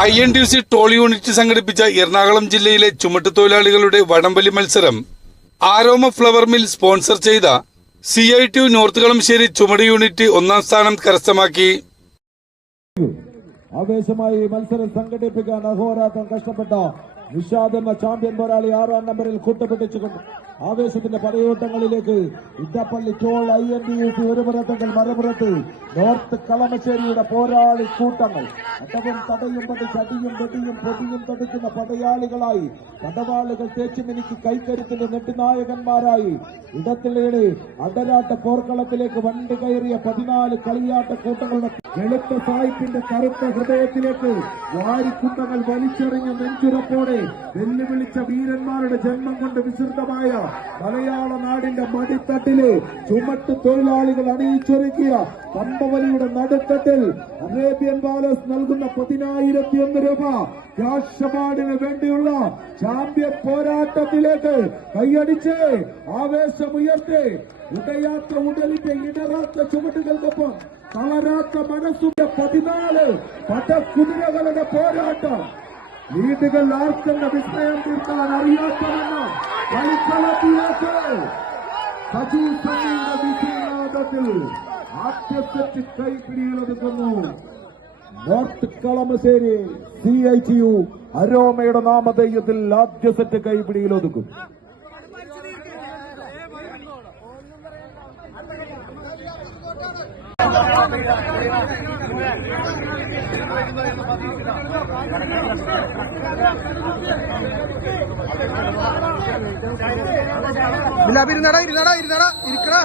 I N D C toll unit സംഘടിപ്പിച്ച എറണാകുളം ജില്ലയിലെ ചുമട്ടുതൊഴിലാളികളുടെ വടംവലി മത്സരം ആരോമ ഫ്ലവർ മിൽ സ്പോൺസർ ചെയ്ത C I T north Kalamassery ചുമട് യൂണിറ്റ് ഒന്നാം സ്ഥാനം കരസ്ഥമാക്കി. ആവേശമായി മത്സരം സംഘടിപ്പിക്കാൻ അഹോരാത്രം കഷ്ടപ്പെട്ട നിഷാദ് എന്ന ചാമ്പ്യൻ പോരാളി ആറാം നമ്പറിൽ കൂട്ടുപിടിച്ചുകൊണ്ട് ആവേശത്തിന്റെ പടയോട്ടങ്ങളിലേക്ക് Edappally toll I N D U P ഒരു പുറത്തെങ്കിൽ മറുപുറത്ത് നോർത്ത് കളമശ്ശേരിയുടെ പോരാളി കൂട്ടങ്ങൾ. അടവും തടയും പടി ചടിയും വെടിയും പൊടിയും തടുക്കുന്ന പടയാളികളായി പടവാളുകൾ തേച്ചുമിനിക്ക് കൈക്കരുത്തിന്റെ നെട്ടുനായകന്മാരായി ഇടത്തിലയുടെ അടരാട്ട പോർക്കളത്തിലേക്ക് വണ്ടി കയറിയ പതിനാല് കളിയാട്ട കൂട്ടങ്ങളുടെ വെളുത്ത സായിപ്പിന്റെ കറുത്ത ഹൃദയത്തിലേക്ക് വാരിക്കുട്ടകൾ വലിച്ചെറിഞ്ഞ നെഞ്ചുറപ്പോടെ വെല്ലുവിളിച്ച വീരന്മാരുടെ ജന്മം കൊണ്ട് വിസൃതമായ മലയാള നാടിന്റെ മടിത്തട്ടിലെ ചുമട്ട് തൊഴിലാളികൾ അണിയിച്ചൊരുക്കിയ കമ്പവലിയുടെ നടുത്തട്ടിൽ അറേബ്യൻ പാലസ് നൽകുന്ന പതിനായിരത്തി ഒന്ന് രൂപ ക്യാഷ് വേണ്ടിയുള്ള ചാമ്പ്യൻ പോരാട്ടത്തിലേക്ക് കൈയടിച്ച് ആവേശമുയർത്തി. ഉടയാത്ര ഉടലിന്റെ ഇടറാത്ത ചുവടുകൾക്കൊപ്പം തളരാത്ത മനസ്സിന്റെ പതിനാല് പടക്കുതിരകളുടെ പോരാട്ടം. വീടുകൾ ആർക്കെന്ന വിസ്മയം തീർക്കാൻ അറിയാത്തവെന്ന കളിക്കളത്തിലേക്ക് സജീവ് സണ്ണിയുടെ വിജയനാഥത്തിൽ ആദ്യ set കൈപ്പിടിയിലൊതുക്കുന്നു north Kalamassery C I T U അരോമയുടെ നാമധേയത്തിൽ ആദ്യ സെറ്റ് കൈപ്പിടിയിലൊതുക്കും ബിലാബ് ഇരുന്നടാ ഇരുന്നടാ ഇരുന്നടാ ഇരിക്കടാ.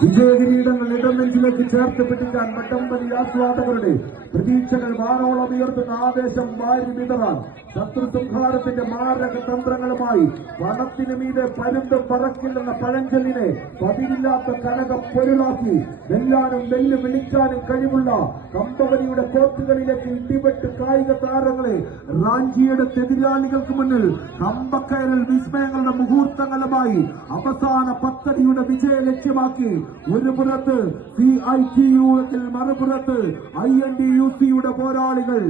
വിജയകിരീടങ്ങൾ ഇടനെഞ്ചിലേക്ക് ചേർത്ത് പിടിക്കാൻ വട്ടംവലി ആസ്വാദകരുടെ പ്രതീക്ഷകൾ വാറോളം ഉയർത്തുന്ന ആവേശം വാരി വിതറാൻ ശത്രു സംഹാരത്തിന്റെ മാരക തന്ത്രങ്ങളുമായി വനത്തിന് മീതെ പരുന്ത് പറക്കില്ലെന്ന പഴഞ്ചൊല്ലിനെ പതിവില്ലാത്ത കനക പൊരുളാക്കി വെല്ലാനും വെല്ലു വിളിക്കാനും കഴിവുള്ള കമ്പവനിയുടെ കോർട്ടുകളിലേക്ക് ഇടിപെട്ട് കായിക താരങ്ങളെ റാഞ്ചിയുടെ എതിരാളികൾക്ക് മുന്നിൽ കമ്പക്കയറിൽ വിസ്മയങ്ങളുടെ മുഹൂർത്തങ്ങളുമായി അവസാന പത്തടിയുടെ വിജയ ലക്ഷ്യമാക്കി ഒരു പുറത്ത് സി ഐ ടി യു മറുപുറത്ത് ഐ എൻ ഡി യു സിയുടെ പോരാളികൾ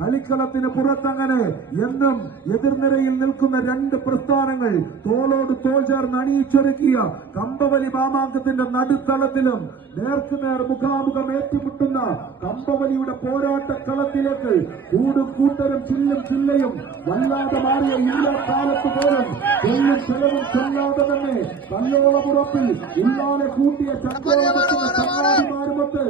കളിക്കളത്തിന് പുറത്തങ്ങനെ എന്നും എതിർനിരയിൽ നിൽക്കുന്ന രണ്ട് പ്രസ്ഥാനങ്ങൾ തോളോട് തോൾ ചേർന്ന് അണിയിച്ചൊരുക്കിയ കമ്പവലി മാമാങ്കത്തിന്റെ നടുത്തളത്തിലും നേർക്കുനേർ മുഖാമുഖം ഏറ്റുമുട്ടുന്ന കമ്പവലിയുടെ പോരാട്ട കളത്തിലേക്ക് കൂടും കൂട്ടരും ചില്ലും ചില്ലയും വല്ലാതെ മാറിയ ഇല്ലാക്കാലത്ത് പോലും ചെല്ലും ചെലവും ചെല്ലാതെ തന്നെ തല്ലോളമുറപ്പിൽ ഇല്ലാതെ കൂട്ടിയ ചക്രവർത്തിന്റെ ചങ്ങാതിമാരുമൊത്ത്